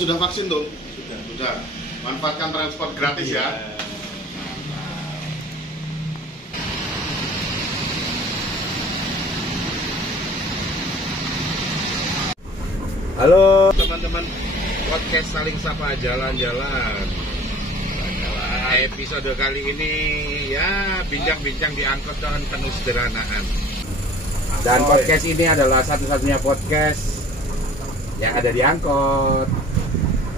sudah vaksin tuh? Sudah. Manfaatkan transport gratis ya. Halo teman-teman podcast Saling Sapa Jalan-Jalan. Episode kali ini ya bincang-bincang di angkot dengan penuh sederhanaan. Dan podcast ini adalah satu-satunya podcast yang ada di angkot.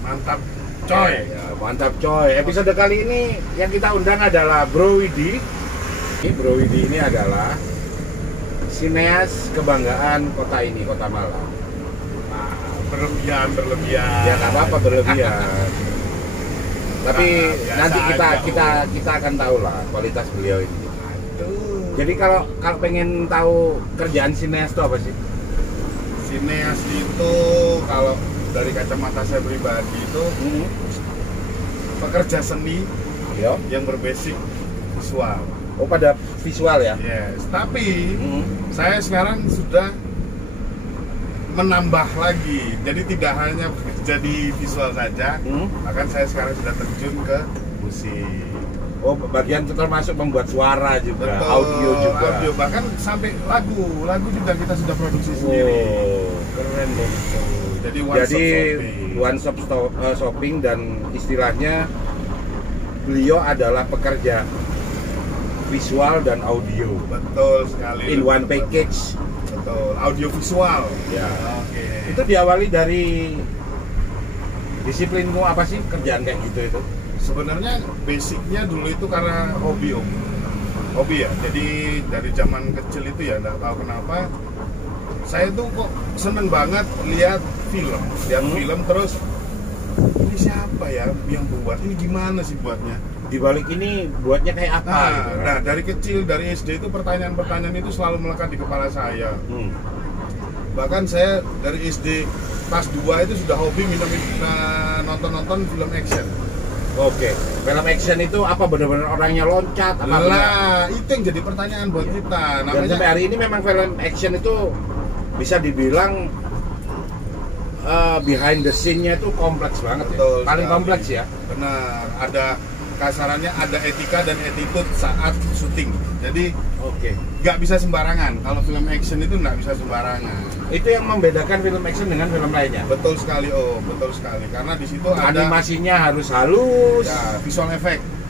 Mantap coy. Ya, mantap coy. Episode kali ini yang kita undang adalah Bro Widi. Bro Widi ini adalah sineas kebanggaan kota ini, Kota Malang. Berlebihan. Ya nggak apa-apa berlebihan. Tapi nanti kita akan tahu lah kualitas beliau ini. Jadi kalau pengen tahu kerjaan sineas itu apa sih? Sineas itu kalau dari kacamata saya pribadi itu pekerja seni yang berbasic visual. Oh, pada visual ya? Yes. Tapi saya sekarang sudah menambah lagi, jadi tidak hanya jadi visual saja, bahkan saya sekarang sudah terjun ke musik. Oh, bagian termasuk membuat suara juga, betul, audio juga. Audio, bahkan sampai lagu juga kita sudah produksi sendiri. Keren dong. Jadi one stop shopping dan istilahnya beliau adalah pekerja visual dan audio. Betul sekali. In one package. Betul, audio visual. Ya. Oke. Itu diawali dari disiplinmu apa sih kerjaan kayak gitu itu? Sebenarnya basicnya dulu itu karena hobi ya. Jadi dari zaman kecil itu ya nggak tahu kenapa saya tuh kok seneng banget lihat film terus ini siapa ya yang buat, ini gimana sih buatnya? Di balik ini buatnya kayak apa? Nah, dari kecil, dari SD itu pertanyaan-pertanyaan itu selalu melekat di kepala saya. Bahkan saya dari SD kelas 2 itu sudah hobi nonton film action. Oke, film action itu apa, benar-benar orangnya loncat? Itu yang jadi pertanyaan buat kita. Dan sampai hari ini memang film action itu bisa dibilang behind the scene-nya itu kompleks banget. Betul, ya? Paling sekali. kompleks ya. Benar, ada kasarannya ada etika dan attitude saat syuting. Jadi nggak bisa sembarangan. Kalau film action itu nggak bisa sembarangan. Itu yang membedakan film action dengan film lainnya. Betul sekali, betul sekali. Karena di situ ada animasinya harus halus. Ya,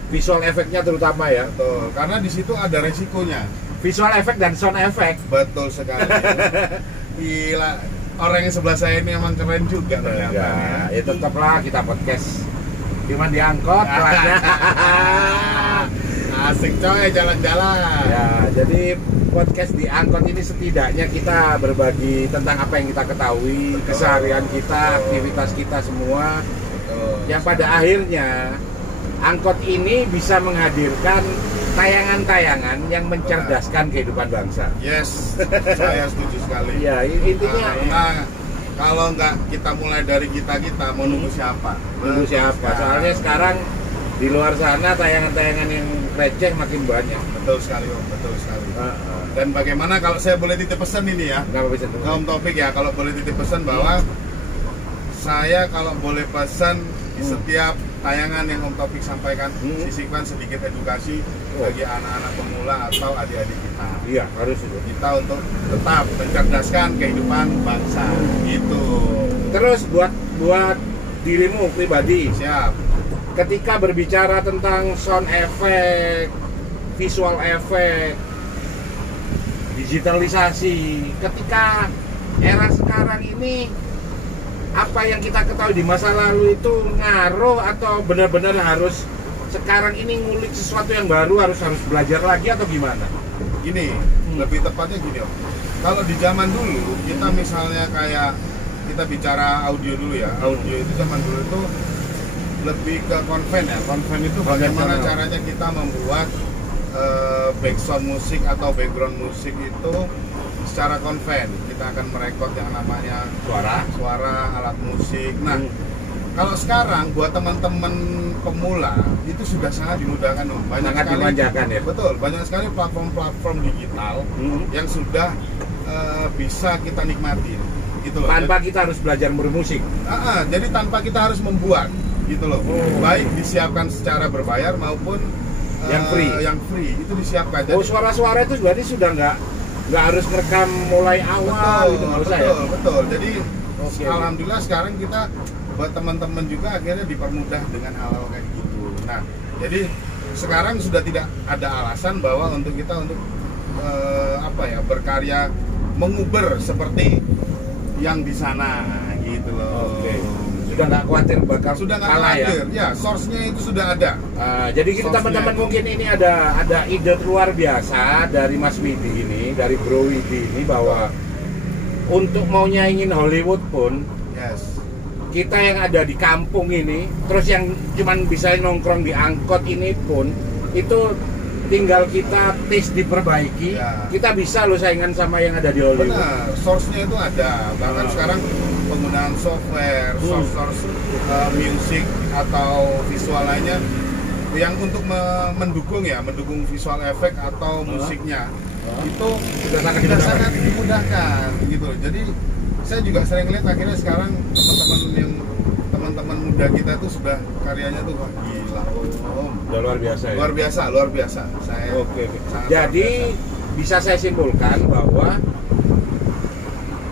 visual efeknya terutama ya. Betul. Karena di situ ada resikonya. Visual efek dan sound effect. Betul sekali. Gila, orang yang sebelah saya ini emang keren juga ternyata. Ya tetaplah kita podcast. Cuma diangkot kelasnya. Asik coy, jalan-jalan. Ya, jadi podcast di angkot ini setidaknya kita berbagi tentang apa yang kita ketahui, keseharian kita, aktivitas kita semua. Yang pada akhirnya angkot ini bisa menghadirkan tayangan-tayangan yang mencerdaskan kehidupan bangsa. Yes, saya setuju sekali. Ya, intinya kalau nggak kita mulai dari kita mau nunggu siapa? Nunggu siapa? Soalnya sekarang di luar sana tayangan-tayangan yang receh makin banyak. Betul sekali, betul sekali. Dan bagaimana kalau saya boleh titip pesan ini ya? Kaum Topik ya, kalau boleh titip pesan bahwa saya kalau boleh pesan di setiap tayangan yang Om Topik sampaikan, sisipkan sedikit edukasi bagi anak-anak pemula atau adik-adik kita. Iya, harus itu. Kita untuk tetap mencerdaskan kehidupan bangsa. Gitu. Terus buat dirimu pribadi, siap. Ketika berbicara tentang sound effect, visual effect, digitalisasi, ketika era sekarang ini apa yang kita ketahui di masa lalu itu ngaruh atau benar-benar harus sekarang ini ngulik sesuatu yang baru, harus belajar lagi atau gimana? Gini, lebih tepatnya gini Om. Kalau di zaman dulu kita misalnya kayak kita bicara audio dulu ya, audio itu zaman dulu itu lebih ke konven ya. Konven itu bagaimana caranya kita membuat background musik atau background musik itu secara konven. Kita akan merekod yang namanya suara alat musik. Nah, kalau sekarang buat teman-teman pemula itu sudah sangat dimudahkan Om. Sangat dimanjakan ya. Betul, banyak sekali platform-platform digital yang sudah bisa kita nikmati. gitu loh. Tanpa kita harus belajar bermusik. Jadi tanpa kita harus membuat gitu loh. Baik disiapkan secara berbayar maupun yang free itu disiapkan. Jadi, suara-suara itu berarti sudah nggak harus merekam mulai awal gitu, nggak usah ya? Betul. Jadi alhamdulillah sekarang kita buat teman-teman juga akhirnya dipermudah dengan hal-hal kayak gitu. Nah, jadi sekarang sudah tidak ada alasan bahwa untuk kita untuk berkarya menguber seperti yang di sana gitu loh. Sudah nggak khawatir bakal kalah ya? Source-nya itu sudah ada. Jadi teman-teman mungkin ini ada ide luar biasa dari Mas Widi ini, dari Bro Widi ini, bahwa untuk mau nyaingin Hollywood pun, kita yang ada di kampung ini, terus yang cuman bisa nongkrong di angkot ini pun, itu tinggal kita tes diperbaiki, kita bisa loh saingan sama yang ada di Hollywood. Benar, source-nya itu ada. Bahkan sekarang penggunaan software, source music atau visual lainnya yang untuk mendukung visual efek atau musiknya itu sudah sangat dimudahkan gitu loh. Jadi saya juga sering lihat akhirnya sekarang teman-teman muda kita tuh sudah karyanya tuh wah gila udah luar biasa ya? Luar biasa. Oke. Jadi bisa saya simpulkan bahwa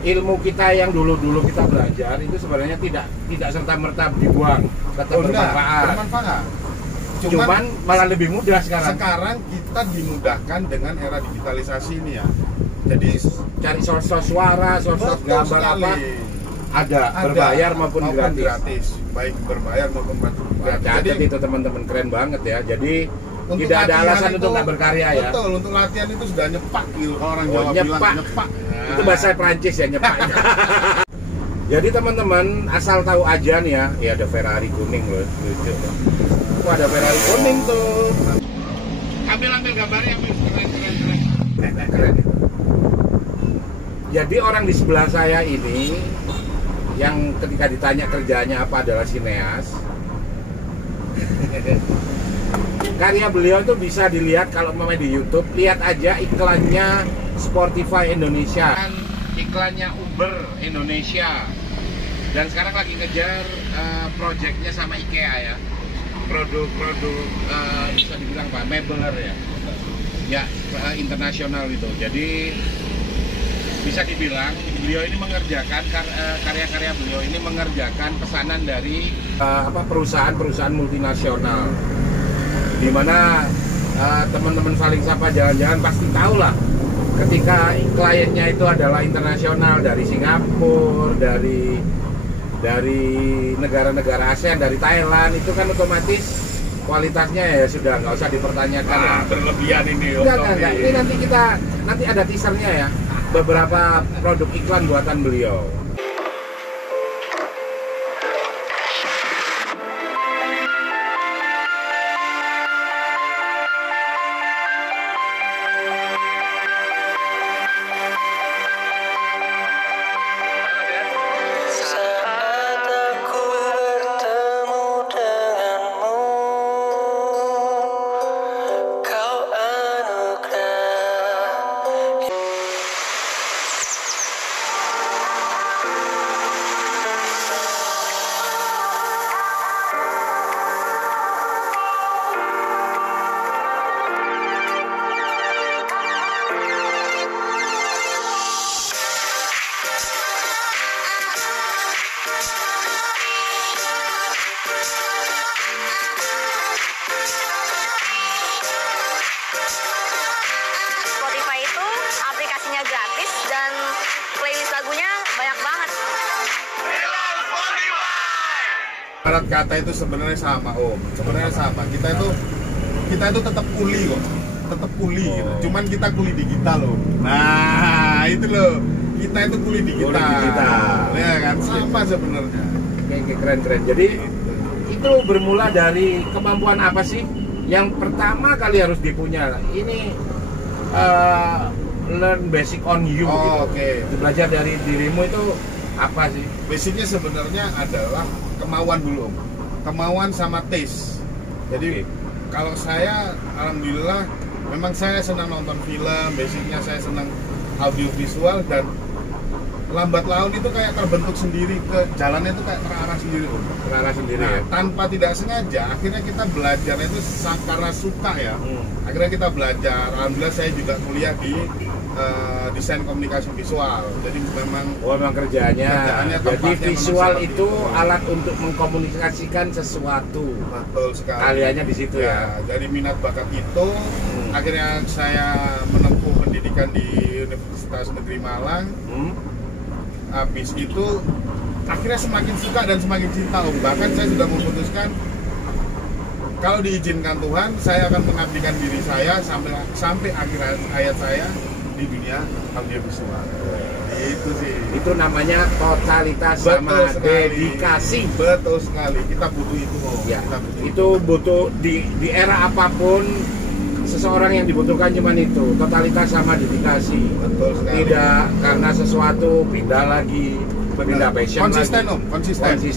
ilmu kita yang dulu kita belajar itu sebenarnya tidak serta-merta dibuang, tetap bermanfaat. Cuman malah lebih mudah sekarang. Sekarang kita dimudahkan dengan era digitalisasi ini ya. Jadi cari source suara, source gambar apa ada berbayar maupun gratis. Baik berbayar maupun gratis. Jadi itu teman-teman keren banget ya. Jadi tidak ada alasan untuk nggak berkarya ya. Betul, untuk latihan itu sudah nyepak gitu. Orang Jawa bilang nyepak. Itu bahasa Prancis ya, nyepak. Jadi teman-teman asal tahu aja nih ya ada Ferrari kuning loh, lucu. Wah, ada Ferrari kuning tuh. Ambil gambarnya, keren. Jadi orang di sebelah saya ini yang ketika ditanya kerjanya apa adalah sineas. Karya beliau itu bisa dilihat kalau mau di YouTube, lihat aja iklannya Spotify Indonesia, iklannya Uber Indonesia, dan sekarang lagi ngejar projectnya sama IKEA ya, produk-produk bisa dibilang Pak Mebler ya internasional itu. Jadi bisa dibilang beliau ini mengerjakan karya-karya beliau ini mengerjakan pesanan dari perusahaan-perusahaan multinasional, di mana teman-teman saling sapa jalan-jalan pasti tahu lah ketika kliennya itu adalah internasional, dari Singapura, dari negara-negara ASEAN, dari Thailand, itu kan otomatis kualitasnya ya sudah nggak usah dipertanyakan. Berlebihan ini. Enggak. Ini nanti ada teasernya ya, beberapa produk iklan buatan beliau. Spotify itu aplikasinya gratis dan playlist lagunya banyak banget. Barat kata itu sebenarnya sama Om, sebenarnya sama. Kita itu tetap kuli kok, tetap kuli gitu. Cuman kita kuli digital loh. Nah itu loh, kita itu kuli digital. Ya kan, sama sebenarnya. Keren. Jadi itu bermula dari kemampuan apa sih yang pertama kali harus dipunya? Ini learn basic on you. Oke. Belajar dari dirimu itu apa sih? Basicnya sebenarnya adalah kemauan dulu Om. Kemauan sama taste. Jadi kalau saya alhamdulillah memang saya senang nonton film, basicnya saya senang audiovisual, dan lambat laun itu kayak terbentuk sendiri, ke jalannya itu kayak terarah sendiri Om. Terarah sendiri Nah, ya. tanpa tidak sengaja akhirnya kita belajar itu karena suka ya. Akhirnya kita belajar. Alhamdulillah saya juga kuliah di desain komunikasi visual. Jadi memang Memang kerjaannya. Jadi tempatnya visual memang itu seperti alat untuk mengkomunikasikan sesuatu. betul sekali. Kaliannya di situ ya. Dari minat bakat itu akhirnya saya menempuh pendidikan di Universitas Negeri Malang. Habis itu akhirnya semakin suka dan semakin cinta Om. Bahkan saya sudah memutuskan kalau diizinkan Tuhan, saya akan mengabdikan diri saya sampai akhir hayat saya di dunia audiovisual. Itu sih. Itu namanya totalitas sama dedikasi. Betul sekali. Kita butuh itu Om. Ya, Kita butuh itu butuh di era apapun seseorang yang dibutuhkan cuman itu, totalitas sama dedikasi. Betul sekali. Tidak karena sesuatu pindah lagi, pindah passion konsisten lagi. Om, konsistensi.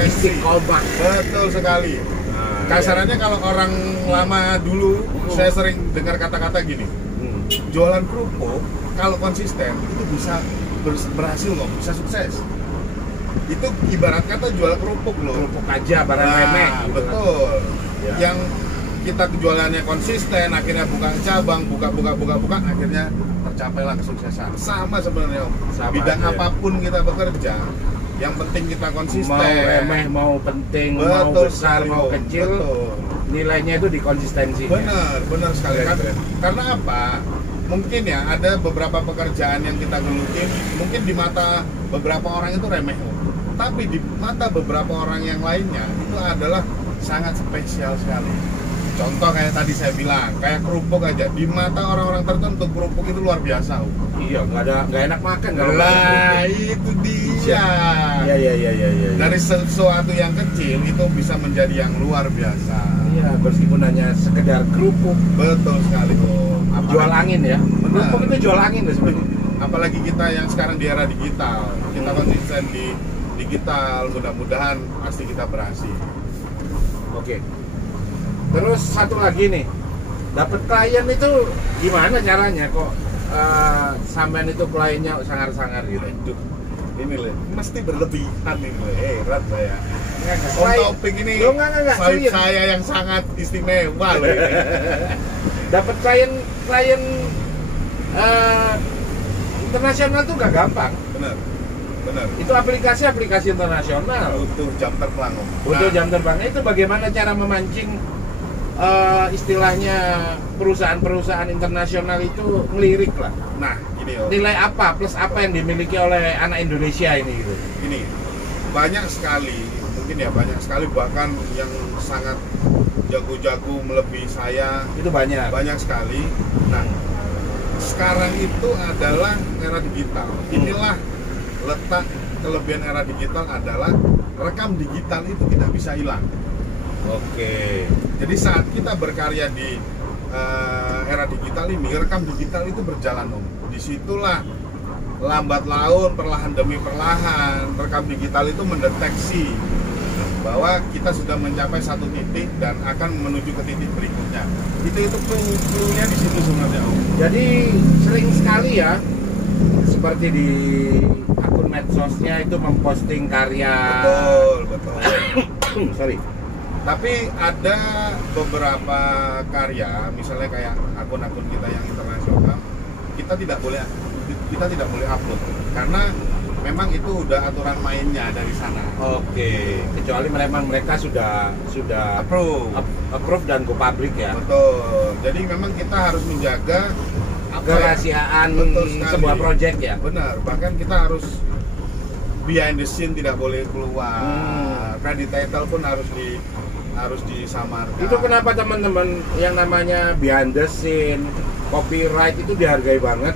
Istiqomah. Betul sekali. Nah, Kasarannya kalau orang lama dulu, saya sering dengar kata-kata gini, jualan kerupuk kalau konsisten itu bisa berhasil loh, bisa sukses. Itu ibarat kata jual kerupuk loh. kerupuk aja barang remeh. Gitu. Betul. Ya. Yang kita jualannya konsisten, akhirnya buka cabang, buka, akhirnya tercapailah kesuksesan. Sama sebenarnya Om. Sama Bidang aja. apapun kita bekerja, yang penting kita konsisten. Mau remeh, mau penting, mau Betul besar, sekali, mau Om. kecil, Betul. nilainya itu di konsistensinya. Benar sekali. Keren. Karena apa? Mungkin ya ada beberapa pekerjaan yang kita gelutin, mungkin di mata beberapa orang itu remeh, Om. Tapi di mata beberapa orang yang lainnya itu adalah sangat spesial sekali. Contoh kayak tadi saya bilang, kayak kerupuk aja, di mata orang-orang tertentu kerupuk itu luar biasa, Om. Iya, nggak enak makan kalau Lah, itu dia. Iya. Dari sesuatu yang kecil itu bisa menjadi yang luar biasa. Iya, meskipun hanya sekedar kerupuk. Betul sekali, Om. Jual angin ya. Benar. Kerupuk itu jual angin loh sebenarnya. Apalagi kita yang sekarang di era digital, kita konsisten di digital, mudah-mudahan pasti kita berhasil. Oke. Terus satu lagi nih, dapat klien itu gimana caranya kok sampean itu kliennya sangar-sangar gitu? Aduh, ini Le, mesti berlebihan nih Le, heran saya. Om Klien- Topik ini Loh, enggak, sahib serius. saya yang sangat istimewa loh ini. Dapat klien internasional tuh gak gampang. Bener. Itu aplikasi internasional. Butuh jam terbang Om. Butuh Nah, jam terbangnya. Itu bagaimana cara memancing istilahnya perusahaan-perusahaan internasional itu ngelirik lah. Nah, gini Om. Nilai apa plus apa yang dimiliki oleh anak Indonesia ini gitu. Gini, banyak sekali, mungkin ya banyak sekali bahkan yang sangat jago-jago melebihi saya, Itu banyak. sekali. Nah, sekarang itu adalah era digital. Inilah letak kelebihan era digital adalah rekam digital itu tidak bisa hilang. Oke. Jadi saat kita berkarya di era digital ini, rekam digital itu berjalan Om. Disitulah lambat laun, perlahan demi perlahan, rekam digital itu mendeteksi bahwa kita sudah mencapai satu titik dan akan menuju ke titik berikutnya. Itu clue-nya di situ sebenarnya Om. Jadi sering sekali ya, seperti di akun medsosnya itu memposting karya. Betul. Sorry. Tapi ada beberapa karya, misalnya kayak akun-akun kita yang internasional, kita tidak boleh upload karena memang itu udah aturan mainnya dari sana. Oke. Kecuali memang mereka sudah approve dan go public ya. Betul. Jadi memang kita harus menjaga Kerahasiaan Betul sekali. sebuah project ya. Benar. Bahkan kita harus behind the scene tidak boleh keluar. Credit title pun harus disamarkan. Itu kenapa teman-teman yang namanya behind the scene, copyright itu dihargai banget.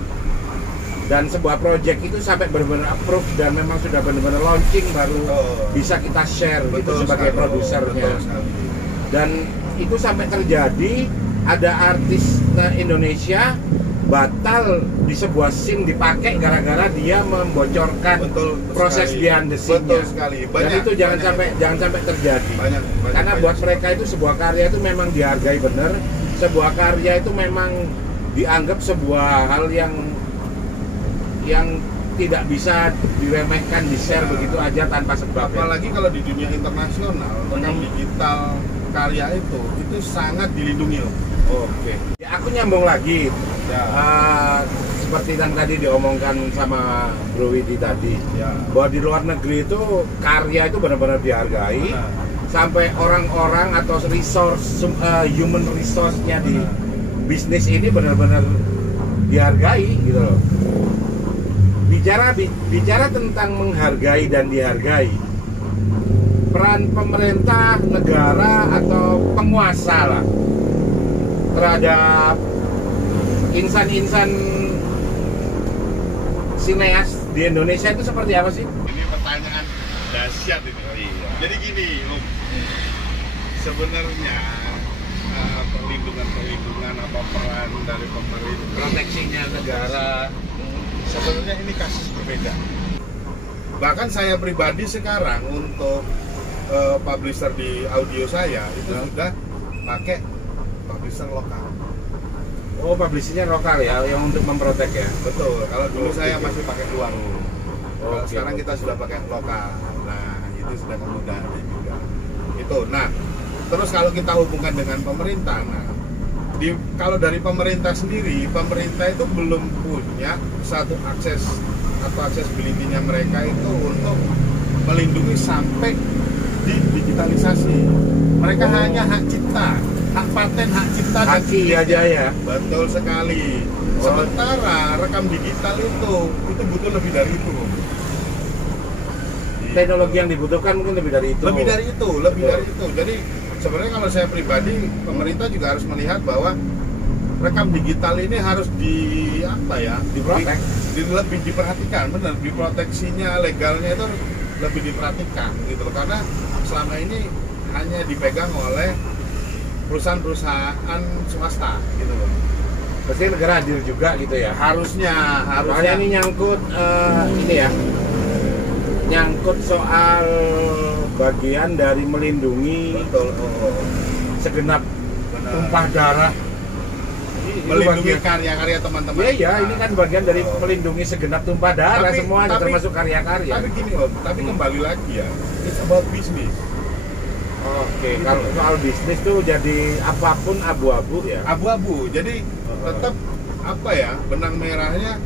Dan sebuah project itu sampai benar-benar approve dan memang sudah benar-benar launching baru bisa kita share gitu sebagai produsernya. Dan itu sampai terjadi ada artis Indonesia batal di sebuah scene dipakai gara-gara dia membocorkan proses behind the scene-nya. Betul sekali. Dan itu jangan sampai terjadi. Banyak, Karena buat mereka itu sebuah karya itu memang dihargai benar. Sebuah karya itu memang dianggap sebuah hal yang tidak bisa diremehkan, di-share begitu aja tanpa sebab. Apalagi kalau di dunia internasional, rekam digital karya itu sangat dilindungi loh. Oke. Ya, aku nyambung lagi. Ya. Seperti yang tadi diomongkan sama Bro Widi tadi, Ya. bahwa di luar negeri itu karya itu benar-benar dihargai. Benar. Sampai orang-orang atau human resource-nya di bisnis ini benar-benar dihargai gitu loh. Bicara tentang menghargai dan dihargai, peran pemerintah, negara atau penguasa lah terhadap insan-insan sineas di Indonesia itu seperti apa sih? Ini pertanyaan dahsyat ini. Jadi gini, Om. Sebenarnya perlindungan apa peran dari pemerintah, Proteksinya negara. sebenarnya ini kasus berbeda. Bahkan saya pribadi sekarang untuk publisher di audio saya itu sudah pakai publisher lokal. Oh, publishingnya lokal ya, yang untuk memprotek ya? Betul. Kalau dulu saya masih pakai luar. Kalau Oke. sekarang kita sudah pakai lokal. Nah, itu sudah kemudahan juga. Itu. Nah, terus kalau kita hubungkan dengan pemerintah, nah, kalau dari pemerintah sendiri, pemerintah itu belum punya satu akses atau accessibility-nya mereka itu untuk melindungi sampai di digitalisasi. Mereka hanya hak cipta, hak paten, hak cipta dan Haki aja ya. betul sekali. Sementara rekam digital itu butuh lebih dari itu. Teknologi yang dibutuhkan mungkin lebih dari itu. Lebih dari itu. Betul. Jadi sebenarnya kalau saya pribadi, pemerintah juga harus melihat bahwa rekam digital ini harus Diprotek. lebih diperhatikan, benar, diproteksinya, legalnya itu lebih diperhatikan gitu loh. Karena selama ini hanya dipegang oleh perusahaan-perusahaan swasta gitu loh. Pasti negara hadir juga gitu ya. Harusnya Soalnya ini nyangkut ini ya. Nyangkut soal bagian dari melindungi betul. segenap Benar. tumpah darah. Itu Melindungi bagian- karya-karya teman-teman. Iya, kita. ini kan bagian dari Oh. melindungi segenap tumpah darah semuanya, termasuk karya-karya. Tapi gini Om, kembali lagi ya, it's about business. Oke, kalau soal bisnis tuh jadi apapun abu-abu ya. Abu-abu, jadi tetap benang merahnya,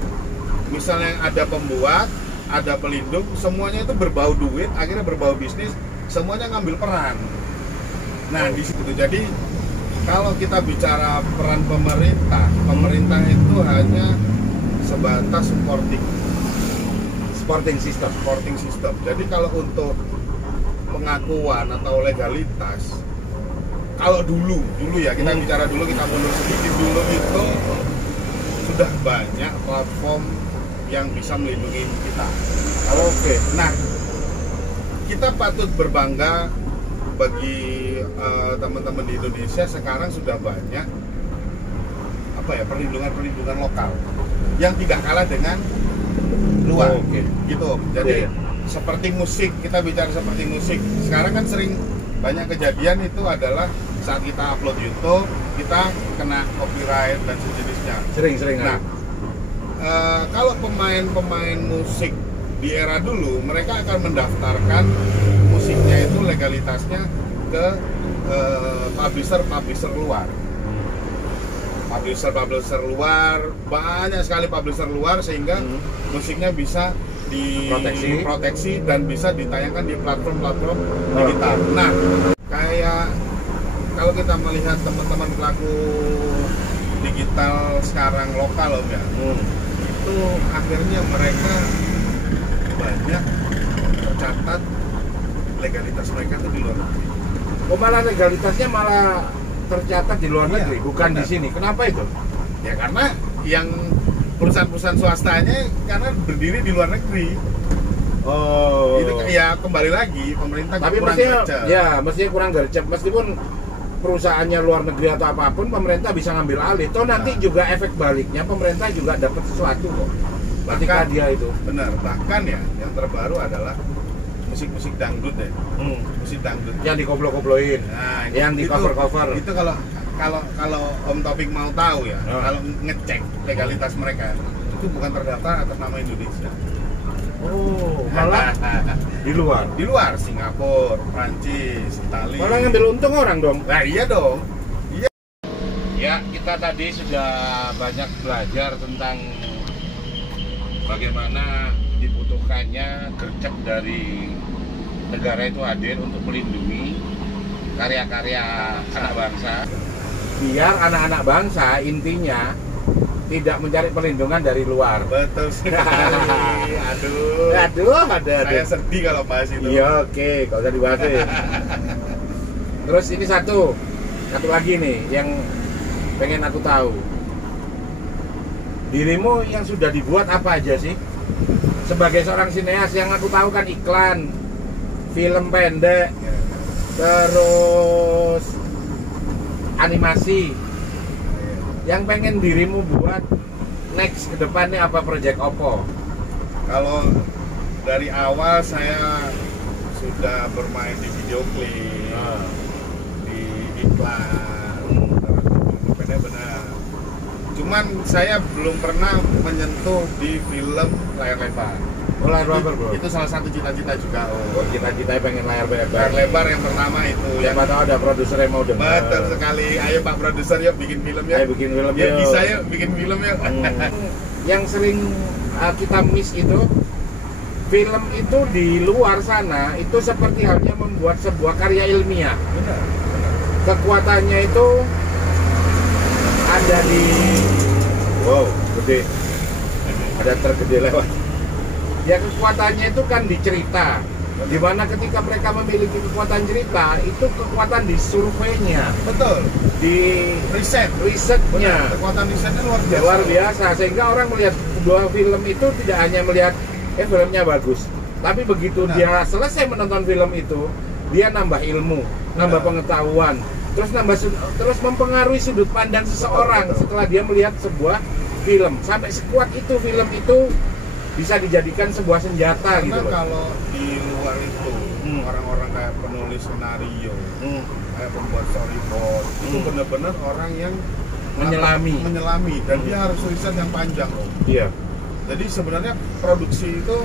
misalnya ada pembuat, ada pelindung, semuanya itu berbau duit, akhirnya berbau bisnis, semuanya ngambil peran. Nah di situ, jadi kalau kita bicara peran pemerintah itu hanya sebatas Sporting system. supporting system. Jadi kalau untuk pengakuan atau legalitas, kalau dulu ya kita bicara dulu, kita mundur sedikit dulu, itu sudah banyak platform yang bisa melindungi kita. Oke. Nah, kita patut berbangga bagi teman-teman di Indonesia sekarang sudah banyak perlindungan lokal yang tidak kalah dengan luar. Oke. Gitu. Jadi Iya. seperti musik, kita bicara seperti musik. Sekarang kan sering banyak kejadian itu adalah saat kita upload YouTube, kita kena copyright dan sejenisnya. Sering. Nah, kalau pemain musik di era dulu, mereka akan mendaftarkan musiknya itu legalitasnya ke publisher luar. Publisher luar, banyak sekali publisher luar sehingga musiknya bisa diproteksi dan bisa ditayangkan di platform-platform digital. Nah, kayak kalau kita melihat teman-teman pelaku digital sekarang lokal loh ya, itu akhirnya mereka banyak tercatat legalitas mereka itu di luar negeri. Oh, malah legalitasnya malah tercatat di luar Iya, negeri, bukan benar. di sini. Kenapa itu? Ya karena yang perusahaan-perusahaan swastanya karena berdiri di luar negeri. Oh. Itu ya kembali lagi pemerintah Tapi kurang mestinya, gercep. mestinya kurang gercep. Meskipun perusahaannya luar negeri atau apapun, pemerintah bisa ngambil alih. Toh nanti juga efek baliknya pemerintah juga dapat sesuatu kok. Ketika Bahkan- dia itu. Benar, bahkan ya yang terbaru adalah musik-musik dangdut ya. Musik dangdut. Yang dikoplo-koploin. Nah, Yang di itu- cover-cover. Itu kalau Om Taufik mau tahu ya, Oh. kalau ngecek legalitas mereka itu bukan terdaftar atas nama Indonesia. Oh, malah di luar. Di luar, Singapura, Prancis, Italia. Malah ngambil untung orang dong. Nah iya dong. Ya, kita tadi sudah banyak belajar tentang bagaimana dibutuhkannya gercep dari negara itu hadir untuk melindungi karya-karya anak bangsa. Biar anak-anak bangsa intinya tidak mencari perlindungan dari luar. Betul sekali. Saya sedih kalau bahas itu. Iya, oke, kalau usah dibahas. Terus ini satu lagi nih yang pengen aku tahu. Dirimu yang sudah dibuat apa aja sih? Sebagai seorang sineas, yang aku tahu kan iklan, film pendek, terus animasi. Yang pengen dirimu buat next ke depannya apa, project opo? Kalau dari awal saya sudah bermain di video klip, di iklan, terus benar-benar. Cuman saya belum pernah menyentuh di film layar lebar. Oh, layar lebar, bro. Itu salah satu cita-cita juga. Oh, cita-cita pengen layar lebar. Layar lebar yang pertama itu. Siapa tahu ada produser yang mau dengar. Betul sekali. Ayo Pak produser, yuk bikin film ya. Ayo bikin film ya. yuk. Bisa yuk bikin film yuk. Yang sering kita miss itu, film itu di luar sana itu seperti halnya membuat sebuah karya ilmiah. Benar. Kekuatannya itu ada di, wow, gede, ada tergede lewat. Ya, kekuatannya itu kan di cerita, dimana ketika mereka memiliki kekuatan cerita, itu kekuatan di surveinya, Betul. di risetnya. Kekuatan risetnya luar Luar biasa, sehingga orang melihat sebuah film itu tidak hanya melihat filmnya bagus, tapi begitu dia selesai menonton film itu, dia nambah ilmu, nambah pengetahuan, terus mempengaruhi sudut pandang seseorang setelah dia melihat sebuah film. Sampai sekuat itu film itu bisa dijadikan sebuah senjata. Karena gitu loh. kalau di luar itu orang-orang kayak penulis skenario, kayak pembuat storyboard, itu benar-benar orang yang menyelami dan dia harus riset yang panjang loh. Iya. Jadi sebenarnya produksi itu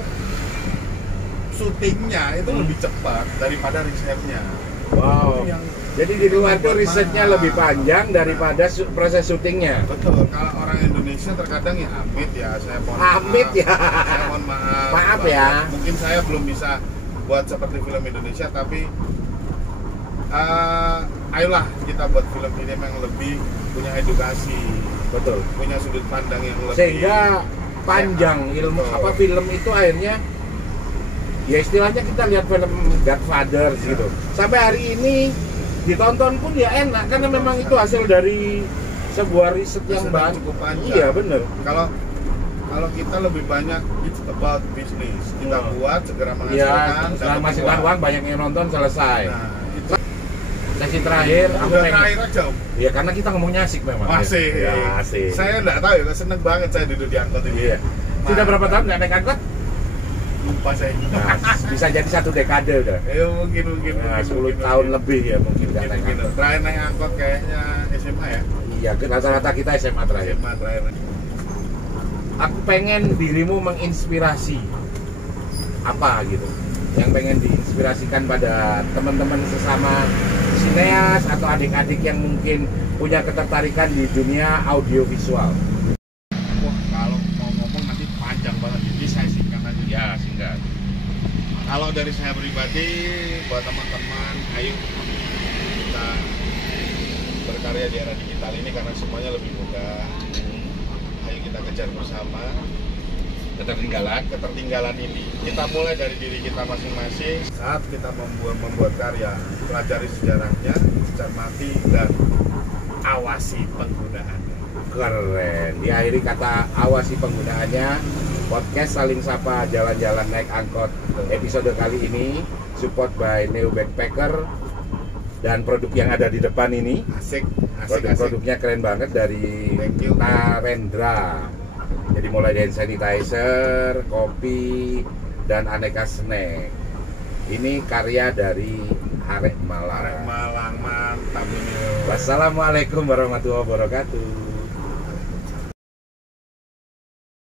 syutingnya itu lebih cepat daripada risetnya. Wow. Itu yang Jadi di luar itu risetnya lebih panjang daripada proses syutingnya. betul. Kalau orang Indonesia terkadang ya amit ya, saya mohon Amit maaf. ya. Saya mohon maaf. Maaf ya. Mungkin saya belum bisa buat seperti film Indonesia, tapi ayolah kita buat film ini yang lebih punya edukasi, Betul. punya sudut pandang yang lebih Sehingga panjang ilmu betul. film itu akhirnya, ya istilahnya kita lihat film Godfather gitu. Sampai hari ini ditonton pun ya enak karena memang itu hasil dari sebuah riset yang Riset yang banyak. cukup panjang. Iya bener. Kalau kita lebih banyak it's about business, kita buat segera Iya, menghasilkan, setelah dapat masukkan uang banyak yang nonton, selesai. Nah, itu Sesi terakhir aku udah pengen. terakhir aja Om. Ya karena kita ngomongnya asik memang. Masih. Ya, asik. Saya nggak tahu ya, seneng banget saya duduk di angkot ini. Iya. Sudah berapa tahun nggak naik angkot? Lupa saya. Nah, bisa jadi 1 dekade udah. Mungkin. Nah, 10 tahun lebih ya mungkin nggak naik angkot. Terakhir naik angkot kayaknya SMA ya. Iya, rata-rata kita SMA terakhir. SMA terakhir. Aku pengen dirimu menginspirasi apa gitu, yang pengen diinspirasikan pada teman-teman sesama sineas atau adik-adik yang mungkin punya ketertarikan di dunia audiovisual. Wah, kalau mau ngomong nanti panjang banget, jadi saya singkat aja. Ya, singkat. Kalau dari saya pribadi, buat teman-teman, ayo kita berkarya di era digital ini karena semuanya lebih mudah. Ayo kita kejar bersama ketertinggalan ini. Kita mulai dari diri kita masing-masing. Saat kita membuat karya, pelajari sejarahnya, cermati dan awasi penggunaannya. Keren. Diakhiri kata awasi penggunaannya. Podcast Saling Sapa Jalan-Jalan Naik Angkot episode kali ini support by Neo Backpacker dan produk yang ada di depan ini. Asik. Produk-produknya keren banget dari Narendra. Jadi mulai dari sanitizer, kopi, dan aneka snack. Ini karya dari Arek Malang. Malang, mantap ini. Wassalamualaikum warahmatullahi wabarakatuh.